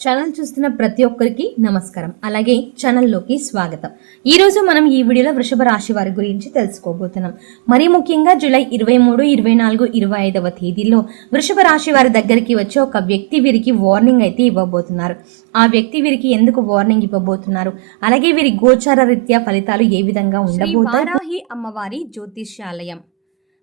Channel చూస్తున్న ప్రతి ఒక్కరికి నమస్కారం. అలాగే ఛానల్లోకి స్వాగతం. ఈ రోజు మనం ఈ వీడియోలో వృషభ రాశి వారి గురించి తెలుసుకోబోతున్నాం. మరీ ముఖ్యంగా జూలై ఇరవై మూడు ఇరవై నాలుగు ఇరవై ఐదవ తేదీల్లో వృషభ రాశి వారి దగ్గరికి వచ్చి ఒక వ్యక్తి వీరికి వార్నింగ్ అయితే ఇవ్వబోతున్నారు. ఆ వ్యక్తి వీరికి ఎందుకు వార్నింగ్ ఇవ్వబోతున్నారు? అలాగే వీరి గోచార రీత్యా ఫలితాలు ఏ విధంగా ఉండబోతాయి? అమ్మవారి జ్యోతిష్యాలయం.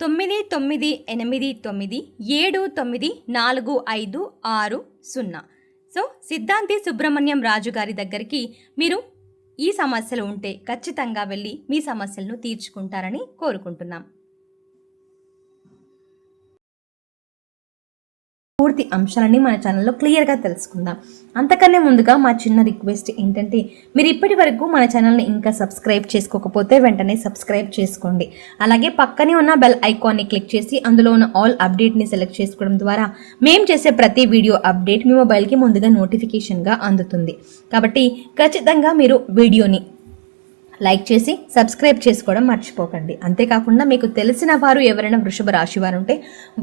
తొమ్మిది తొమ్మిది ఎనిమిది తొమ్మిది ఏడు తొమ్మిది నాలుగు ఐదు ఆరు సున్నా. సో సిద్ధాంతి సుబ్రహ్మణ్యం రాజు గారి దగ్గరికి మీరు ఈ సమస్యలు ఉంటే ఖచ్చితంగా వెళ్ళి మీ సమస్యలను తీర్చుకుంటారని కోరుకుంటున్నాం. పూర్తి అంశాలని మన ఛానల్లో క్లియర్గా తెలుసుకుందాం. అంతకన్నా ముందుగా మా చిన్న రిక్వెస్ట్ ఏంటంటే మీరు ఇప్పటి వరకు మన ఛానల్ని ఇంకా సబ్స్క్రైబ్ చేసుకోకపోతే వెంటనే సబ్స్క్రైబ్ చేసుకోండి. అలాగే పక్కనే ఉన్న బెల్ ఐకాన్ని క్లిక్ చేసి అందులో ఉన్న ఆల్ అప్డేట్ని సెలెక్ట్ చేసుకోవడం ద్వారా మేము చేసే ప్రతి వీడియో అప్డేట్ మీ మొబైల్కి ముందుగా నోటిఫికేషన్గా అందుతుంది. కాబట్టి ఖచ్చితంగా మీరు వీడియోని లైక్ చేసి సబ్స్క్రైబ్ చేసుకోవడం మర్చిపోకండి. అంతేకాకుండా మీకు తెలిసిన వారు ఎవరైనా వృషభ రాశి వారు ఉంటే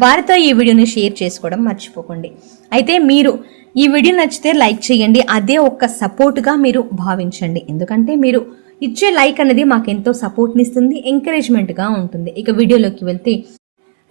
వారితో ఈ వీడియోని షేర్ చేసుకోవడం మర్చిపోకండి. అయితే మీరు ఈ వీడియో నచ్చితే లైక్ చేయండి. అదే ఒక్క సపోర్ట్గా మీరు భావించండి. ఎందుకంటే మీరు ఇచ్చే లైక్ అనేది మాకు ఎంతో సపోర్ట్ని ఇస్తుంది ఎంకరేజ్మెంట్గా ఉంటుంది. ఇక వీడియోలోకి వెళ్తే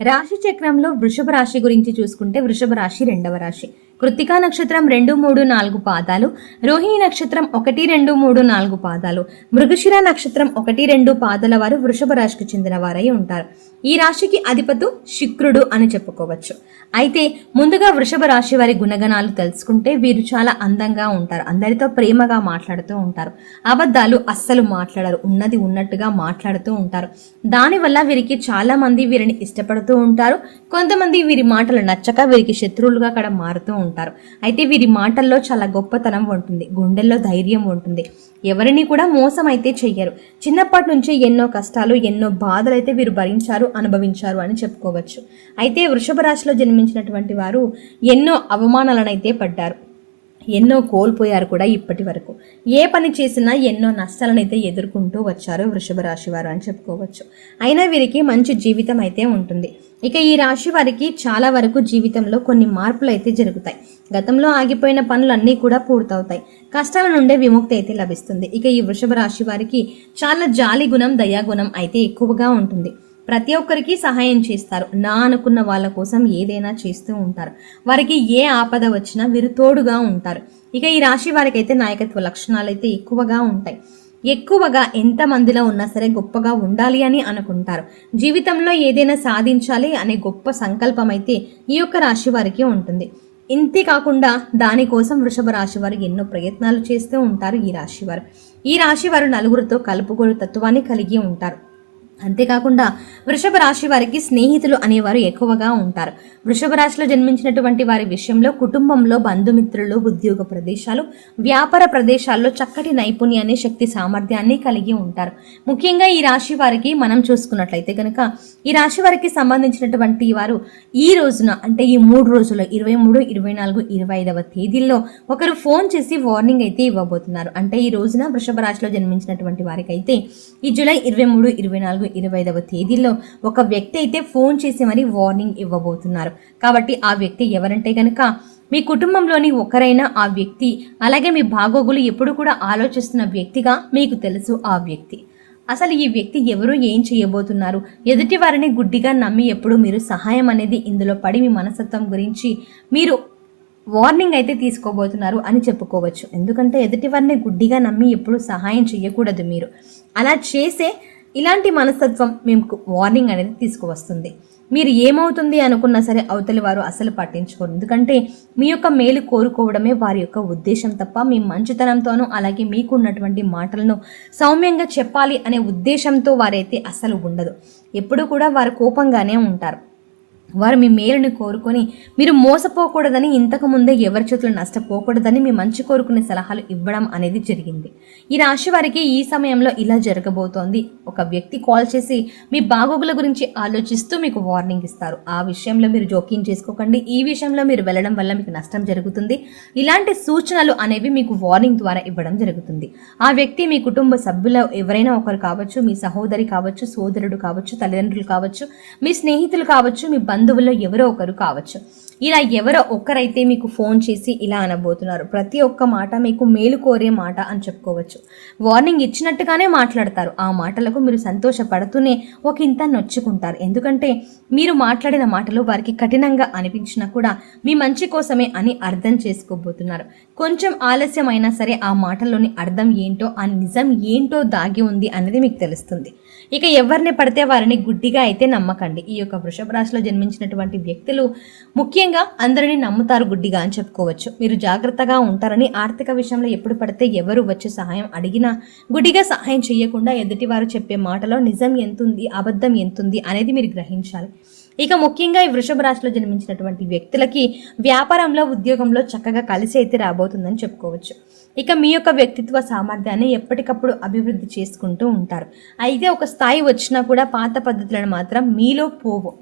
రాశి చక్రంలో వృషభ రాశి గురించి చూసుకుంటే వృషభ రాశి రెండవ రాశి. కృత్తికా నక్షత్రం రెండు మూడు నాలుగు పాదాలు రోహిణి నక్షత్రం ఒకటి రెండు మూడు నాలుగు పాదాలు మృగశిర నక్షత్రం ఒకటి రెండు పాదాల వారు వృషభ రాశికి చెందిన వారై ఉంటారు. ఈ రాశికి అధిపతు శుక్రుడు అని చెప్పుకోవచ్చు. అయితే ముందుగా వృషభ రాశి వారి గుణగణాలు తెలుసుకుంటే వీరు చాలా అందంగా ఉంటారు. అందరితో ప్రేమగా మాట్లాడుతూ ఉంటారు. అబద్ధాలు అస్సలు మాట్లాడరు. ఉన్నది ఉన్నట్టుగా మాట్లాడుతూ ఉంటారు. దానివల్ల వీరికి చాలా మంది వీరిని ఇష్టపడుతూ ఉంటారు. కొంతమంది వీరి మాటలు నచ్చక వీరికి శత్రువులుగా అక్కడ మారుతూ ఉంటారు అయితే వీరి మాటల్లో చాలా గొప్పతనం ఉంటుంది గుండెల్లో ధైర్యం ఉంటుంది. ఎవరిని కూడా మోసం అయితే చెయ్యరు. చిన్నప్పటి నుంచి ఎన్నో కష్టాలు ఎన్నో బాధలు అయితే వీరు భరించారు అనుభవించారు అని చెప్పుకోవచ్చు. అయితే వృషభ రాశిలో జన్మించినటువంటి వారు ఎన్నో అవమానాలనైతే పడ్డారు. ఎన్నో కోల్పోయారు కూడా ఇప్పటి వరకు. ఏ పని చేసినా ఎన్నో నష్టాలను అయితే ఎదుర్కొంటూ వచ్చారు వృషభ రాశి వారు అని చెప్పుకోవచ్చు. అయినా వీరికి మంచి జీవితం అయితే ఉంటుంది. ఇక ఈ రాశి వారికి చాలా వరకు జీవితంలో కొన్ని మార్పులు అయితే జరుగుతాయి. గతంలో ఆగిపోయిన పనులన్నీ కూడా పూర్తవుతాయి. కష్టాల నుండే విముక్తి అయితే లభిస్తుంది. ఇక ఈ వృషభ రాశి వారికి చాలా జాలి గుణం దయాగుణం అయితే ఎక్కువగా ఉంటుంది. ప్రతి ఒక్కరికి సహాయం చేస్తారు. నా అనుకున్న వాళ్ళ కోసం ఏదైనా చేస్తూ ఉంటారు. వారికి ఏ ఆపద వచ్చినా వీరు తోడుగా ఉంటారు. ఇక ఈ రాశి వారికి అయితే నాయకత్వ లక్షణాలు అయితే ఎక్కువగా ఉంటాయి. ఎక్కువగా ఎంత మందిలో ఉన్నా సరే గొప్పగా ఉండాలి అని అనుకుంటారు. జీవితంలో ఏదైనా సాధించాలి అనే గొప్ప సంకల్పం అయితే ఈ యొక్క రాశి వారికి ఉంటుంది. ఇంతే కాకుండా దానికోసం వృషభ రాశి వారు ఎన్నో ప్రయత్నాలు చేస్తూ ఉంటారు ఈ రాశివారు ఈ రాశివారు నలుగురితో కలుపుగోలు తత్వాన్ని కలిగి ఉంటారు. అంతేకాకుండా వృషభ రాశి వారికి స్నేహితులు అనేవారు ఎక్కువగా ఉంటారు. వృషభ రాశిలో జన్మించినటువంటి వారి విషయంలో కుటుంబంలో బంధుమిత్రులు ఉద్యోగ ప్రదేశాలు వ్యాపార ప్రదేశాల్లో చక్కటి నైపుణ్యాన్ని శక్తి సామర్థ్యాన్ని కలిగి ఉంటారు. ముఖ్యంగా ఈ రాశి వారికి మనం చూసుకున్నట్లయితే కనుక ఈ రాశి వారికి సంబంధించినటువంటి వారు ఈ రోజున అంటే ఈ మూడు రోజుల్లో ఇరవై మూడు ఇరవై నాలుగు ఇరవై ఐదవ తేదీల్లో ఒకరు ఫోన్ చేసి వార్నింగ్ అయితే ఇవ్వబోతున్నారు. అంటే ఈ రోజున వృషభ రాశిలో జన్మించినటువంటి వారికైతే ఈ జూలై ఇరవై మూడు ఇరవై నాలుగు ఇరవై ఐదవ తేదీల్లో ఒక వ్యక్తి అయితే ఫోన్ చేసి మరి వార్నింగ్ ఇవ్వబోతున్నారు. కాబట్టి ఆ వ్యక్తి ఎవరంటే గనక మీ కుటుంబంలోని ఒకరైనా ఆ వ్యక్తి అలాగే మీ బాగోగులు ఎప్పుడు కూడా ఆలోచిస్తున్న వ్యక్తిగా మీకు తెలుసు ఆ వ్యక్తి. అసలు ఈ వ్యక్తి ఎవరు ఏం చేయబోతున్నారు? ఎదుటి వారిని గుడ్డిగా నమ్మి ఎప్పుడు మీరు సహాయం అనేది ఇందులో పడి మీ మనస్తత్వం గురించి మీరు వార్నింగ్ అయితే తీసుకోబోతున్నారు అని చెప్పుకోవచ్చు. ఎందుకంటే ఎదుటి వారిని గుడ్డిగా నమ్మి ఎప్పుడు సహాయం చేయకూడదు మీరు. అలా చేసే ఇలాంటి మనస్తత్వం మీకు వార్నింగ్ అనేది తీసుకువస్తుంది. మీరు ఏమవుతుంది అనుకున్నా సరే అవతలి వారు అసలు పట్టించుకోరు. ఎందుకంటే మీ యొక్క మేలు కోరుకోవడమే వారి యొక్క ఉద్దేశం తప్ప మీ మంచితనంతోనూ అలాగే మీకు ఉన్నటువంటి మాటలను సౌమ్యంగా చెప్పాలి అనే ఉద్దేశంతో వారైతే అసలు ఉండదు. ఎప్పుడు కూడా వారు కోపంగానే ఉంటారు. వారు మీ మేలుని కోరుకొని మీరు మోసపోకూడదని ఇంతకు ముందే ఎవరి చేతులు నష్టపోకూడదని మీ మంచి కోరుకునే సలహాలు ఇవ్వడం అనేది జరిగింది. ఈ రాశి వారికి ఈ సమయంలో ఇలా జరగబోతోంది. ఒక వ్యక్తి కాల్ చేసి మీ బాగోగుల గురించి ఆలోచిస్తూ మీకు వార్నింగ్ ఇస్తారు. ఆ విషయంలో మీరు జోక్యం చేసుకోకండి. ఈ విషయంలో మీరు వెళ్ళడం వల్ల మీకు నష్టం జరుగుతుంది. ఇలాంటి సూచనలు అనేవి మీకు వార్నింగ్ ద్వారా ఇవ్వడం జరుగుతుంది. ఆ వ్యక్తి మీ కుటుంబ సభ్యుల ఎవరైనా ఒకరు కావచ్చు మీ సహోదరి కావచ్చు సోదరుడు కావచ్చు తల్లిదండ్రులు కావచ్చు మీ స్నేహితులు కావచ్చు మీ బంధువుల్లో ఎవరో ఒకరు కావచ్చు. ఇలా ఎవరో ఒక్కరైతే మీకు ఫోన్ చేసి ఇలా అనబోతున్నారు. ప్రతి ఒక్క మాట మీకు మేలు కోరే మాట అని చెప్పుకోవచ్చు. వార్నింగ్ ఇచ్చినట్టుగానే మాట్లాడతారు. ఆ మాటలకు మీరు సంతోషపడుతూనే ఒక ఇంత నొచ్చుకుంటారు. ఎందుకంటే మీరు మాట్లాడిన మాటలు వారికి కఠినంగా అనిపించినా కూడా మీ మంచి కోసమే అని అర్థం చేసుకోబోతున్నారు. కొంచెం ఆలస్యమైనా సరే ఆ మాటల్లోని అర్థం ఏంటో ఆ నిజం ఏంటో దాగి ఉంది అనేది మీకు తెలుస్తుంది. ఇక ఎవరిని పడితే వారిని గుడ్డిగా అయితే నమ్మకండి. ఈ యొక్క వృషభ రాశిలో జన్మించినటువంటి వ్యక్తులు ముఖ్యంగా అందరినీ నమ్ముతారు గుడ్డిగా అని చెప్పుకోవచ్చు. మీరు జాగ్రత్తగా ఉంటారని ఆర్థిక విషయంలో ఎప్పుడు పడితే ఎవరు వచ్చి సహాయం అడిగినా గుడ్డిగా సహాయం చేయకుండా ఎదుటివారు చెప్పే మాటలో నిజం ఎంతుంది అబద్ధం ఎంతుంది అనేది మీరు గ్రహించాలి. ఇక ముఖ్యంగా ఈ వృషభ రాశిలో జన్మించినటువంటి వ్యక్తులకి వ్యాపారంలో ఉద్యోగంలో చక్కగా కలిసి అయితే రాబోతుందని చెప్పుకోవచ్చు. ఇక మీ యొక్క వ్యక్తిత్వ సామర్థ్యాన్ని ఎప్పటికప్పుడు అభివృద్ధి చేసుకుంటూ ఉంటారు. అయితే ఒక స్థాయి వచ్చినా కూడా పాత పద్ధతులను మాత్రం మీలో పోవు.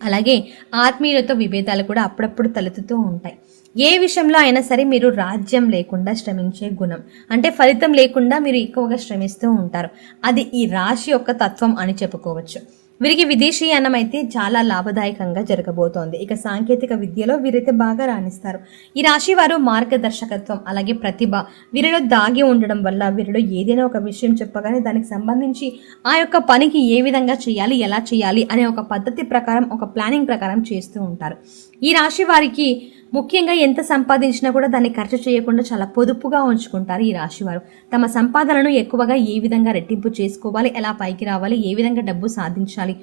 అలాగే ఆత్మీయులతో విభేదాలు కూడా అప్పుడప్పుడు తలెత్తుతూ ఉంటాయి. ఏ విషయంలో అయినా సరే మీరు రాజ్యం లేకుండా శ్రమించే గుణం. అంటే ఫలితం లేకుండా మీరు ఎక్కువగా శ్రమిస్తూ ఉంటారు. అది ఈ రాశి యొక్క తత్వం అని చెప్పుకోవచ్చు. వీరికి విదేశీయానం అయితే చాలా లాభదాయకంగా జరగబోతోంది. ఇక సాంకేతిక విద్యలో వీరైతే బాగా రాణిస్తారు. ఈ రాశి వారు మార్గదర్శకత్వం అలాగే ప్రతిభ వీరిలో దాగి ఉండడం వల్ల వీరిలో ఏదైనా ఒక విషయం చెప్పగానే దానికి సంబంధించి ఆ యొక్క పనికి ఏ విధంగా చేయాలి ఎలా చేయాలి అనే ఒక పద్ధతి ప్రకారం ఒక ప్లానింగ్ ప్రకారం చేస్తూ ఉంటారు. ఈ రాశి వారికి ముఖ్యంగా ఎంత సంపాదించినా కూడా దాన్ని ఖర్చు చేయకుండా చాలా పొదుపుగా ఉంచుకుంటారు ఈ రాశివారు. తమ సంపాదనను ఎక్కువగా ఏ విధంగా రెట్టింపు చేసుకోవాలి ఎలా పైకి రావాలి ఏ విధంగా డబ్బు సాధించాలి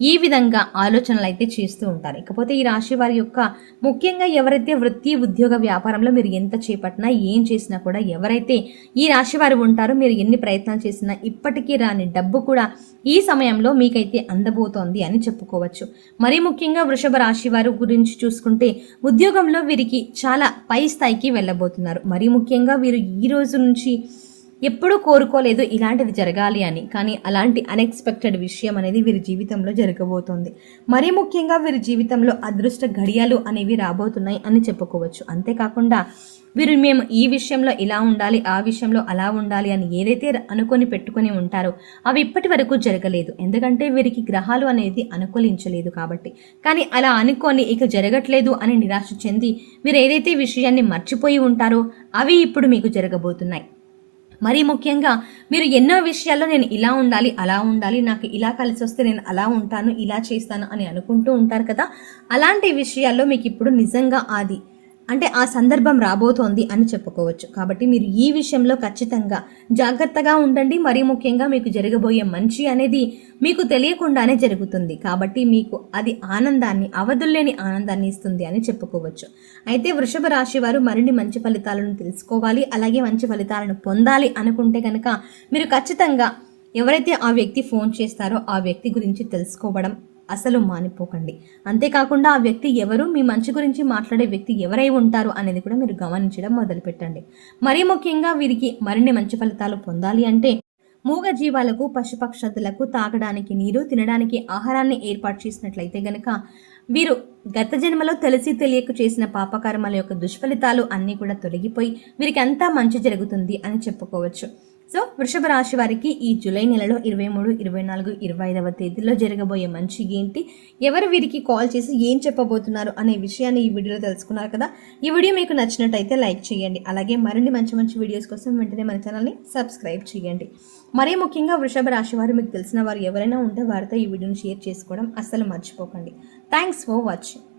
ఈ విధంగా ఆలోచనలు అయితే చేస్తూ ఉంటారు. ఇకపోతే ఈ రాశి వారి యొక్క ముఖ్యంగా ఎవరైతే వృత్తి ఉద్యోగ వ్యాపారంలో మీరు ఎంత చేపట్టినా ఏం చేసినా కూడా ఎవరైతే ఈ రాశి వారు ఉంటారో మీరు ఎన్ని ప్రయత్నాలు చేసినా ఇప్పటికీ రాని డబ్బు కూడా ఈ సమయంలో మీకైతే అందబోతోంది అని చెప్పుకోవచ్చు. మరీ ముఖ్యంగా వృషభ రాశి వారి గురించి చూసుకుంటే ఉద్యోగంలో వీరికి చాలా పై స్థాయికి వెళ్ళబోతున్నారు. మరీ ముఖ్యంగా వీరు ఈ రోజు నుంచి ఎప్పుడూ కోరుకోలేదు ఇలాంటిది జరగాలి అని కానీ అలాంటి అన్ఎక్స్పెక్టెడ్ విషయం అనేది వీరి జీవితంలో జరగబోతోంది. మరీ ముఖ్యంగా వీరి జీవితంలో అదృష్ట ఘడియలు అనేవి రాబోతున్నాయి అని చెప్పుకోవచ్చు. అంతేకాకుండా వీరు మేము ఈ విషయంలో ఇలా ఉండాలి ఆ విషయంలో అలా ఉండాలి అని ఏదైతే అనుకొని పెట్టుకొని ఉంటారో అవి ఇప్పటి వరకు జరగలేదు. ఎందుకంటే వీరికి గ్రహాలు అనేది అనుకూలించలేదు కాబట్టి. కానీ అలా అనుకొని ఇక జరగట్లేదు అని నిరాశ చెంది మీరు ఏదైతే విషయాన్ని మర్చిపోయి ఉంటారో అవి ఇప్పుడు మీకు జరగబోతున్నాయి. మరీ ముఖ్యంగా మీరు ఎన్నో విషయాల్లో నేను ఇలా ఉండాలి అలా ఉండాలి నాకు ఇలా కలిసి వస్తే నేను అలా ఉంటాను ఇలా చేస్తాను అని అనుకుంటూ ఉంటారు కదా? అలాంటి విషయాల్లో మీకు ఇప్పుడు నిజంగా అది అంటే ఆ సందర్భం రాబోతోంది అని చెప్పుకోవచ్చు. కాబట్టి మీరు ఈ విషయంలో ఖచ్చితంగా జాగ్రత్తగా ఉండండి. మరీ ముఖ్యంగా మీకు జరగబోయే మంచి అనేది మీకు తెలియకుండానే జరుగుతుంది. కాబట్టి మీకు అది ఆనందాన్ని అవధుల్లేని ఆనందాన్ని ఇస్తుంది అని చెప్పుకోవచ్చు. అయితే వృషభ రాశి వారు మరిన్ని మంచి ఫలితాలను తెలుసుకోవాలి. అలాగే మంచి ఫలితాలను పొందాలి అనుకుంటే కనుక మీరు ఖచ్చితంగా ఎవరైతే ఆ వ్యక్తి ఫోన్ చేస్తారో ఆ వ్యక్తి గురించి తెలుసుకోవడం అసలు మానిపోకండి. అంతేకాకుండా ఆ వ్యక్తి ఎవరు? మీ మంచి గురించి మాట్లాడే వ్యక్తి ఎవరై ఉంటారు? అనేది కూడా మీరు గమనించడం మొదలుపెట్టండి. మరీ ముఖ్యంగా వీరికి మరిన్ని మంచి ఫలితాలు పొందాలి అంటే మూగ జీవాలకు పశుపక్షతులకు తాగడానికి నీరు తినడానికి ఆహారాన్ని ఏర్పాటు చేసినట్లయితే గనక వీరు గత జన్మలో తెలిసి తెలియక చేసిన పాపకర్మల యొక్క దుష్ఫలితాలు అన్నీ కూడా తొలగిపోయి వీరికి అంతా మంచి జరుగుతుంది అని చెప్పుకోవచ్చు. సో వృషభ రాశి వారికి ఈ జూలై నెలలో ఇరవై మూడు ఇరవై నాలుగు ఇరవై ఐదవ తేదీలో జరగబోయే మంచి ఏంటి? ఎవరు వీరికి కాల్ చేసి ఏం చెప్పబోతున్నారు అనే విషయాన్ని ఈ వీడియోలో తెలుసుకున్నారు కదా? ఈ వీడియో మీకు నచ్చినట్టయితే లైక్ చేయండి. అలాగే మరిన్ని మంచి మంచి వీడియోస్ కోసం వెంటనే మన ఛానల్ని సబ్స్క్రైబ్ చేయండి. మరీ ముఖ్యంగా వృషభ రాశి వారు మీకు తెలిసిన వారు ఎవరైనా ఉంటే వారితో ఈ వీడియోని షేర్ చేసుకోవడం అస్సలు మర్చిపోకండి. Thanks for watching.